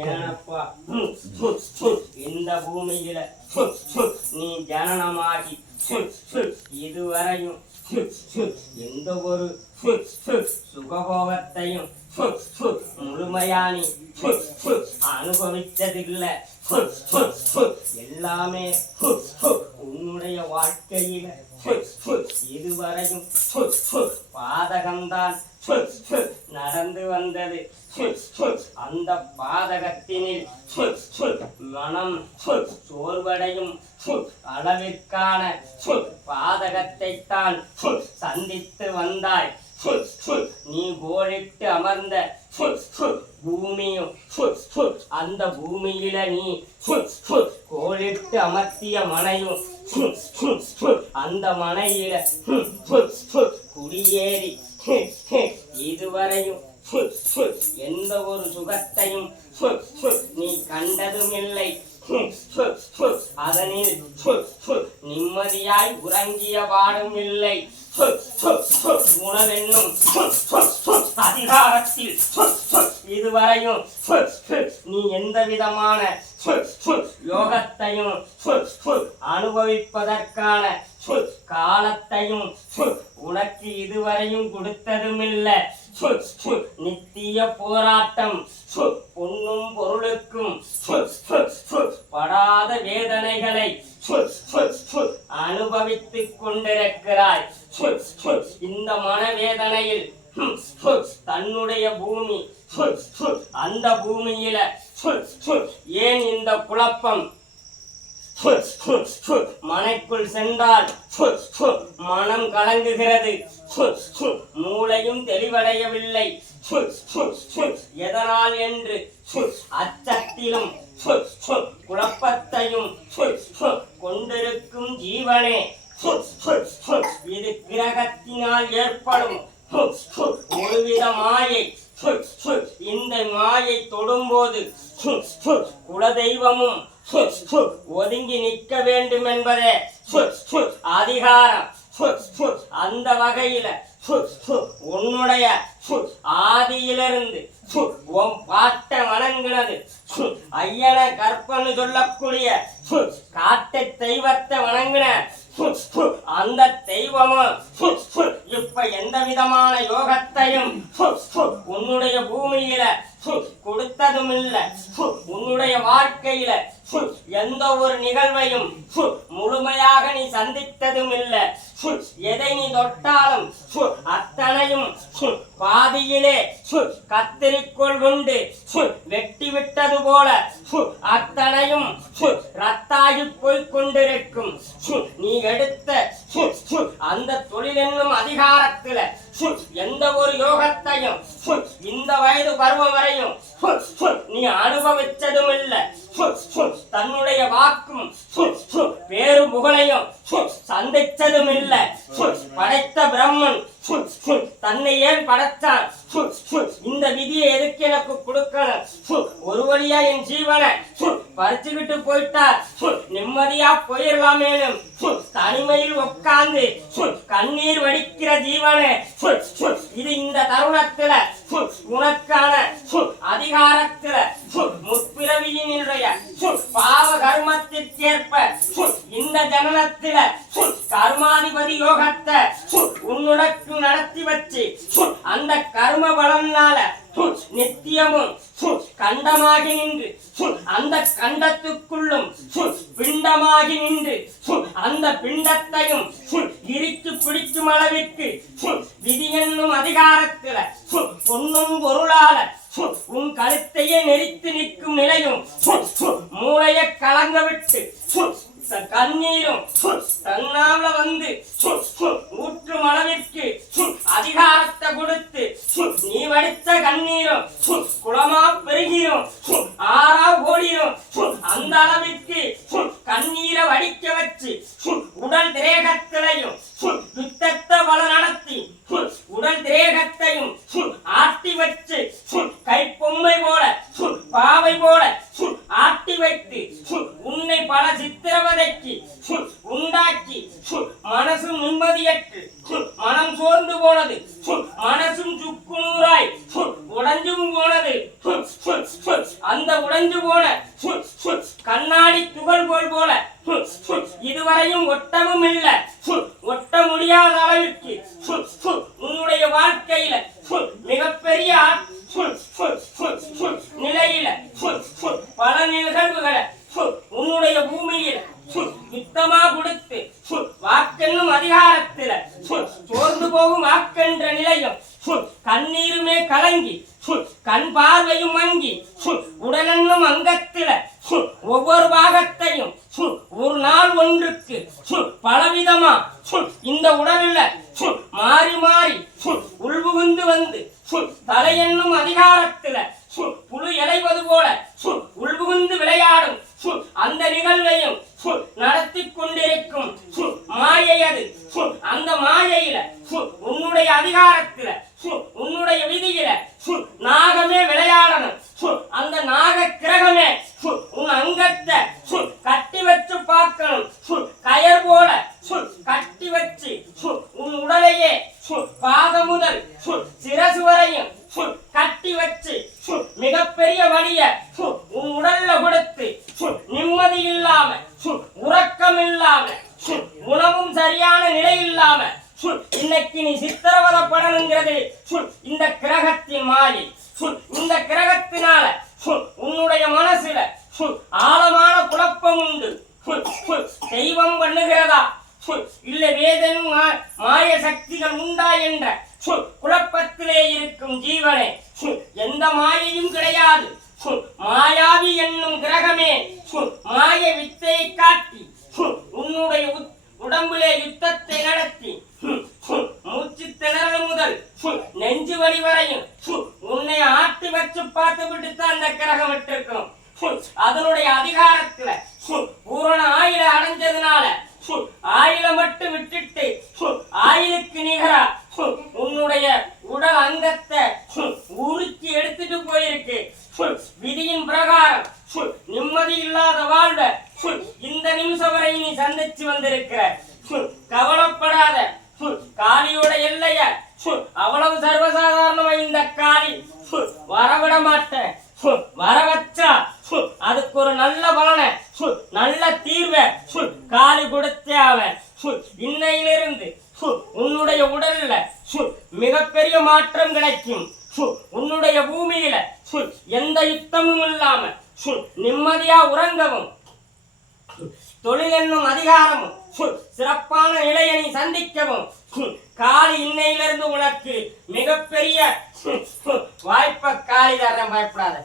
ಏನಪ್ಪ இந்த பூமியில நீ ஜனனமாகி இதுவரையும் எந்த ஒரு சுகபோகத்தையும் முழுமையானி அனுபவித்ததில்லை. எல்லாமே உன்னுடைய வாழ்க்கையில இதுவரையும் பாதகம்தான் நடந்து வந்தது. அந்த பாதகத்தினில் மனம் சோர்வடையும் அளவிற்கான பாதகத்தை தான் சந்தித்து வந்தாய். நீ கோலிட்டு அமர்ந்த பூமியும் அந்த பூமியில நீ கோலிட்டு அமர்த்திய மனையும் அந்த மனையில குடியேறி இதுவரையும் எந்த ஒரு சுகத்தையும் நீ கண்டதும் இல்லை. அதனில் நிம்மதியாய் உறங்கிய பாடும் இல்லை. உணவென்னும் அதிகாரத்தில் இதுவரையும் நீ எந்த விதமான யோகத்தையும் அனுபவிப்பதற்கான காலத்தையும் உனக்கு இதுவரையும் கொடுத்ததுமில்லை. நித்திய போராட்டம், பொன்னும் பொருளுக்கும் படாத வேதனைகளை அனுபவித்துக் கொண்டிருக்கிறாய். இந்த மனவேதனையில் தன்னுடைய பூமி, அந்த பூமியில ஏன் இந்த குழப்பம்? மனைக்குள் சென்றால் மனம் கலங்குகிறது, மூளையும் தெளிவடையவில்லை. எதனால் என்று அச்சத்திலும் குழப்பத்தையும் கொண்டிருக்கும் ஜீவனே, இது கிரகத்தினால் ஏற்படும் ஒருவித மாயை. இந்த மாயை தொடும்போது குலதெய்வமும் ஒதுங்கி நிற்க வேண்டும் என்பதே அதிகாரம். அந்த வகையில உன்னுடைய ஆதியிலிருந்து பாட்ட வணங்கினது ஐயன கற்பன்னு சொல்லக்கூடிய காட்டு தெய்வத்தை வணங்கின அந்த தெய்வமும் இப்ப எந்த விதமான யோகத்தையும் உன்னுடைய பூமியில கொடுத்ததும் இல்லை. உன்னுடைய வாழ்க்கையில எந்த ஒரு நிகழ்வையும் முழுமையாக நீ சந்தித்ததும் இல்லை. எதை நீ தொட்டாலும் அத்தனையும் பாதியிலே கத்திரிக்கோள் கொண்டு வெட்டி விட்டது போல அத்தனையும் ரத்தாகி போய்க் கொண்டிருக்கும். நீ எடுத்த அந்த தொழில் என்னும் அதிகாரத்துல எந்த ஒரு யோகத்தையும் இந்த வயது பருவம் வரையும் நீ அனுபவிச்சதும் இல்லை. தன்னுடைய வாக்கும் பேரு புகழையும் சந்திச்சதும் இல்லை. படைத்த பிரம்மன் தன்னை ஏன் படைத்தான்? இந்த விதியை எதுக்கு எனக்கு கொடுக்கணும்? ஒரு வழியா என் ஜீவனை பறிச்சுக்கிட்டு போயிட்டா நிம்மதியா போயிடலாமேனும் தனிமையில் உட்கார்ந்து கண்ணீர் வடிக்கிற ஜீவனே, இது இந்த தருணத்துல உனக்கான அதிகாரத்துல முற்பிறவியினுடைய பாவ கர்மத்திற்கேற்ப இந்த ஜனனத்தில கர்மாதிபதி யோகத்தை உன்னுடக்கு நடத்தி வச்சு அந்த கர்ம பலனால நித்தியமும் கண்டமாகி நின்று அந்த கண்டத்துக்குள்ளும் பிண்டமாகி நின்று அந்த பிண்டத்தையும் இறுக்கி பிடிக்கும் அளவிற்கு விதி என்னும் அதிகாரத்துல பொன்னும் பொருளால உன் கழுத்தையே நெறித்து நிற்கும் நிலையும் மூளையை கலங்க விட்டு கண்ணீரும் தன்னால வந்து ஊற்றும் அளவிற்கு அதிகாரத்தை கொடுத்து நீ வடித்த கண்ணீரும் குளமா பெருகிரும் ஆறா ஓடிரும். அந்த அளவிற்கு கண்ணீரை வடிக்க வச்சு உடல் திரேகத்திலையும் யுத்தத்தை வள நடத்தி உடல் திரேகத்தையும் ஆட்டி வச்சு கைப்பொம்மை போல பாவை போல ஆட்டி வைக்க வைத்து உன்னை பல சித்திரவதைக்கு உண்டாக்கி மனசும் நிம்மதியற்று மனம் சோர்ந்து போனது, மனசும் சுக்குநூறாய் உடைஞ்சும் போனது. அந்த உடைஞ்சு போன கண்ணாடி துகள் போல இதுவரையும் ஒட்டவும் இல்லை, ஒட்ட முடியாத அளவிற்கு உன்னுடைய வாழ்க்கையில மிகப்பெரிய நிலையில பல நிகழ்வுகளை உன்னுடைய பூமியில் யுத்தமா கொடுத்து வாக்கென்னும் அதிகாரத்தில சோர்ந்து போகும் வாக்கென்ற நிலையும் கண்ணீருமே கலங்கி கண் பார்வையும் மங்கி உடலென்னும் அங்கத்தில ஒவ்வொரு பாகத்தையும் ஒரு நாள் ஒன்றுக்கு பலவிதமா இந்த உடலில் மாறி மாறி உள்புகுந்து வந்து தலையென்னும் அதிகாரத்தில புழு இலைவது போல உள்புகுந்து விளையாடும் அந்த நிகழ்வையும் நடத்தி கொண்டிருக்கும் மாயை அது. அந்த மாயையில உன்னுடைய அதிகாரத்தில உன்னுடைய விதியில நாகமே விளையாடணும். அந்த நாக கிரகமே உன் அங்கத்தை கட்டி வச்சு பார்க்கணும், கயர் போல கட்டி வச்சு உன் உடலையே பாதம் முதல் சிரசு வரையும் கட்டி வச்சு மிகப்பெரிய வழிய உன் உடல்ல கொடுத்து நிம்மதி இல்லாம உறக்கம் இல்லாம உணவும் சரியான நிலை இல்லாம இன்னைக்கு நீ சித்திரவதப்படணுங்கிறது இந்த கிரகத்தின் மாயை. இந்த கிரகத்தினால உன்னுடைய மனசுல ஆழமான குழப்பம் உண்டு. தெய்வம் பண்ணுகிறதா இல்ல வேதனும் மாய சக்திகள் உண்டா என்ற குழப்பத்திலே இருக்கும் ஜீவனே, எந்த மாயையும் கிடையாது. மாயாவி என்னும் கிரகமே மாய வித்தை காட்டி உன்னுடைய உடம்பிலே யுத்தத்தை நடத்தி மூச்சு திணறல் முதல் நெஞ்சு வலி வரையும் உன்னை ஆட்டி வச்சு பார்த்து விட்டுத்தான் அந்த கிரகம் விட்டிருக்கும். அதனுடைய அதிகாரத்துல பூரண ஆயில அடைஞ்சதுனால ஆயில மட்டும் விட்டுட்டு ஆயிலுக்கு நிகரா உன்னுடைய உடல் அங்கத்தை உருக்கி எடுத்துட்டு போயிருக்கு. விதியின் பிரகாரம் நிம்மதி இல்லாத வாழ்வ இந்த நிமிஷம் வரை நீ சந்திச்சு வந்திருக்கிற. கவலைப்படாத, காளியோட எல்லைய அவ்வளவு சர்வசாதாரணமா இந்த காளி வரவிட மாட்டேன். வர வச்சா அதுக்கு ஒரு நல்ல பலனை நல்ல தீர்வை காளி கொடுத்தே அவன். இன்னையிலிருந்து உன்னுடைய உடல்ல மிகப்பெரிய மாற்றம் கிடைக்கும். உன்னுடைய பூமியில எந்த யுத்தமும் இல்லாம நிம்மதியா உறங்கவும் தொழில் என்னும் அதிகாரமும் சிறப்பான நிலையை நீ சந்திக்கவும் காளி இன்னையிலிருந்து உனக்கு மிகப்பெரிய வாய்ப்பை காளி தரேன். பயப்படாத.